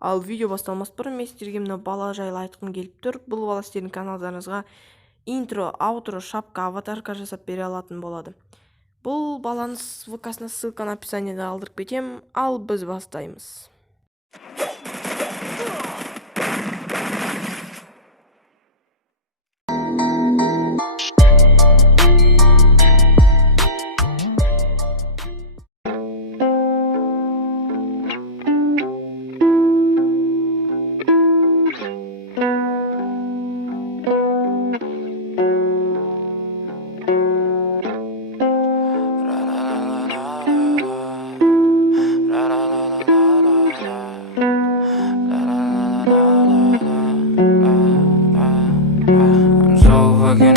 Ал видео басталмас бұрын мен сіздерге мына бала жайлы айтқым келіп тұр. Бұл бала сіздердің каналдарыңызға интро, аутро, шапка, аватарка жасап бере алатын болады. Бұл баланың ВК-сына ссылканы описаниеда қалдырып кетем. Ал біз бастаймыз.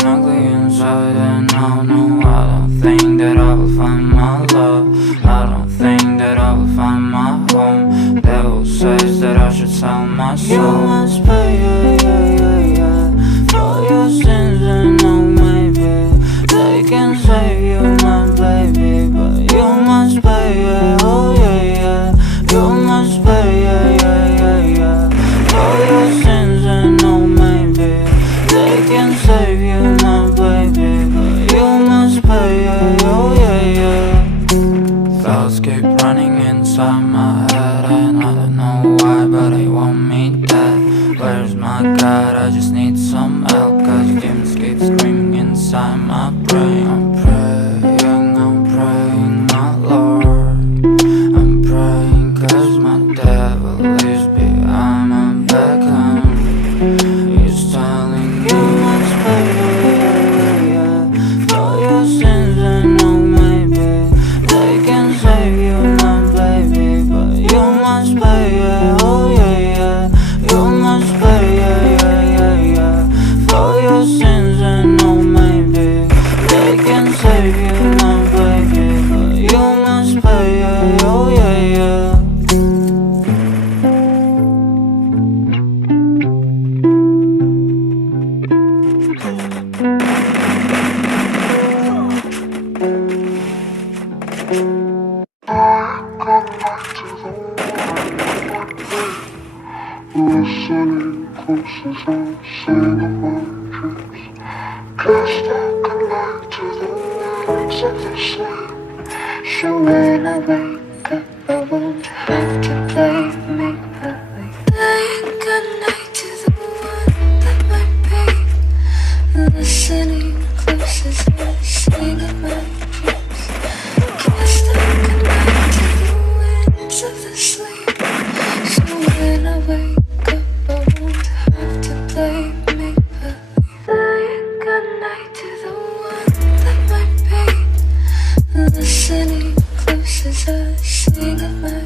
Ugly inside, and I don't think that I will find my love. I don't think that I will find my home. Devil says that I should sell my soul. You must pay, for your sins, and no, maybe they can save you, my baby, but you must pay, oh yeah. You must pay, for your sins, and no, maybe they can save you, my baby, but you must pay, oh yeah. Thoughts keep running inside my head, and I don't know why, but they want me dead. Where's my God? I just need some help, cause demons keep screaming inside my brain. I'm praying, my Lord. I'm praying cause my devil is behind my back. He's telling me you must pay, for your sins, and no, maybe they can save you, my baby, but you must pay, oh yeah. You must pay, for your sins, and no, maybe they can save you, my baby, but you must pay, oh yeah. Listening close as I sing of my dreams. Cast like a light to the winds of the sleep. So when I wake up, I won't have to play make-believe. Like a night to the one that might be. Listening close as I sing of my dreams. Cast like a night to the winds of the sleep. So when I wake up, I won't have to play make-believe. Like a night to the one that might be. Listening close as I sing of my